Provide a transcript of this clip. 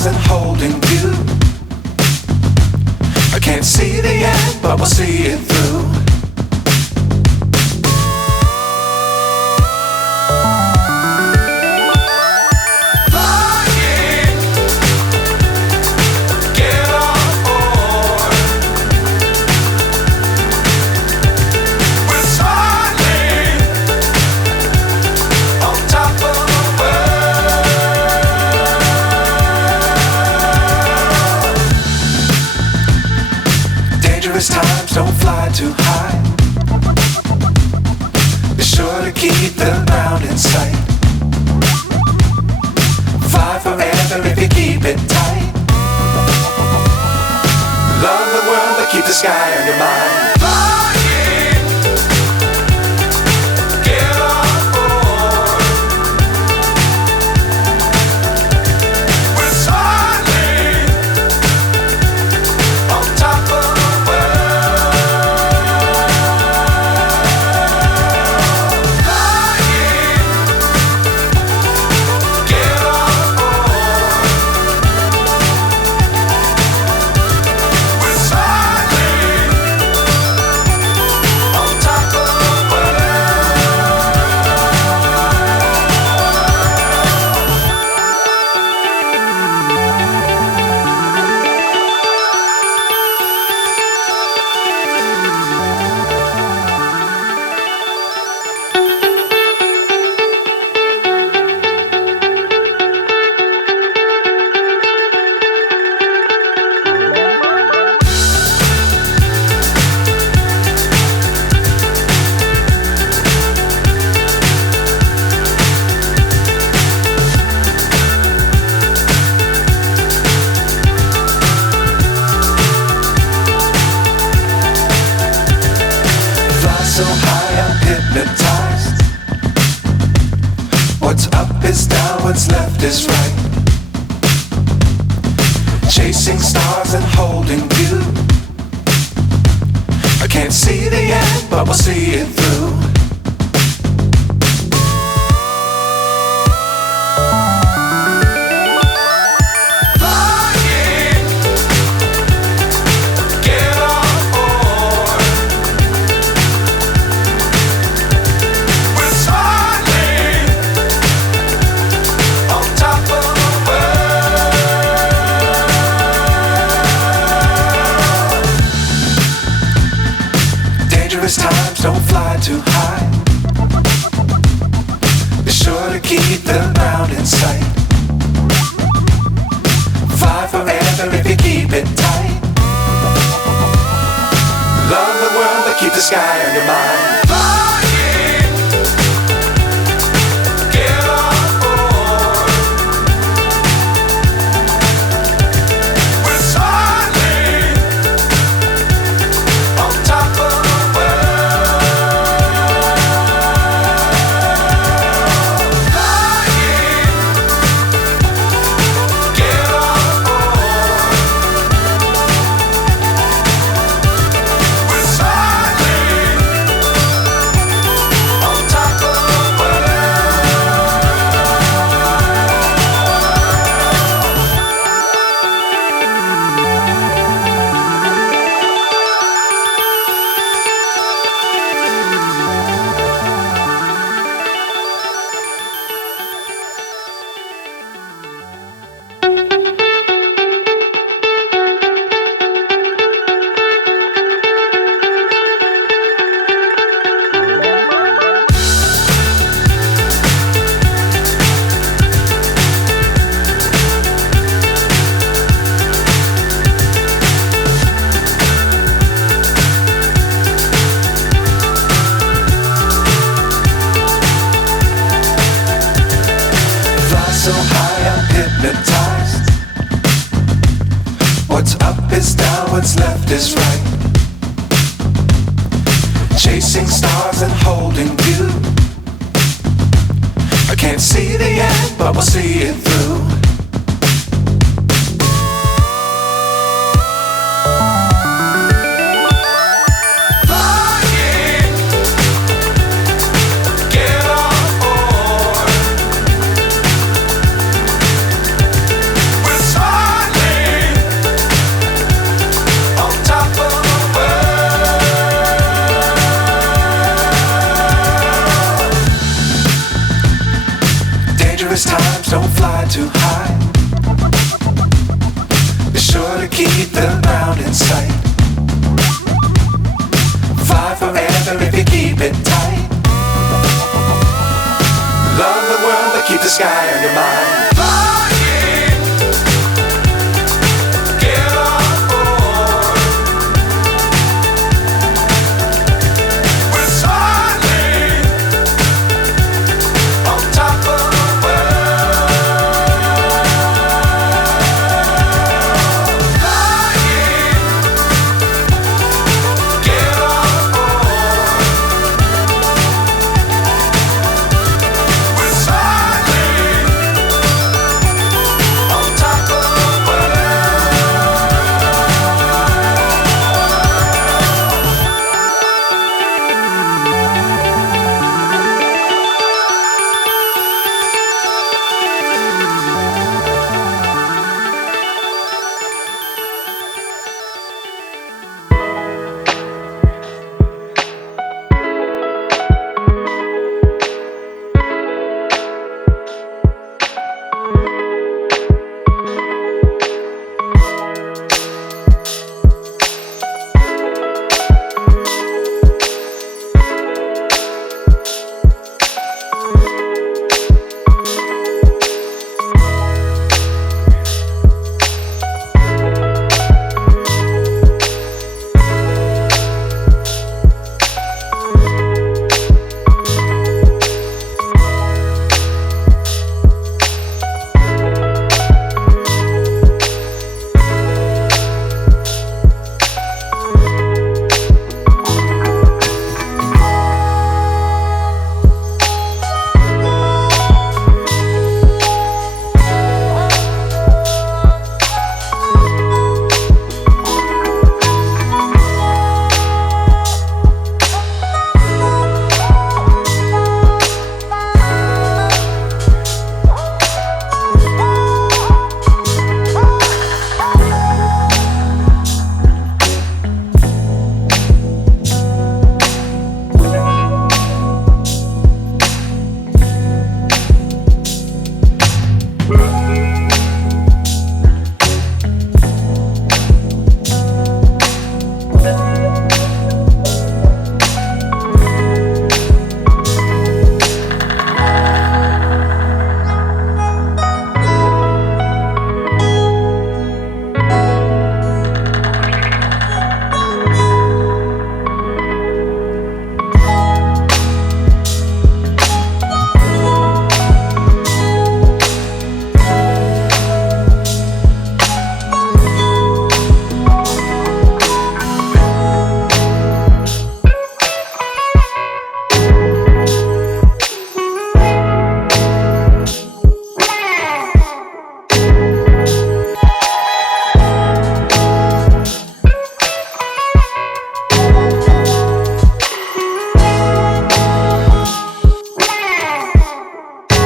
stars and holding you. I can't see the end, but we'll see it through. Times don't fly too high. Be sure to keep the ground in sight. Fly forever if you keep it tight. Love the world but keep the sky on your mind. So high I'm hypnotized. What's up is down, what's left is right. Chasing stars and holding you. I can't see the end, but we'll see it through. Times don't fly too high. Be sure to keep the ground in sight. Fly forever if you keep it tight. Love the world but keep the sky on your mind. So high I'm hypnotized. What's up is down, what's left is right. Chasing stars and holding you. I can't see the end, but we'll see it through. We're Dangerous times, don't fly too high. Be sure to keep the ground in sight. Fly forever if you keep it tight. Love the world, but keep the sky on your mind.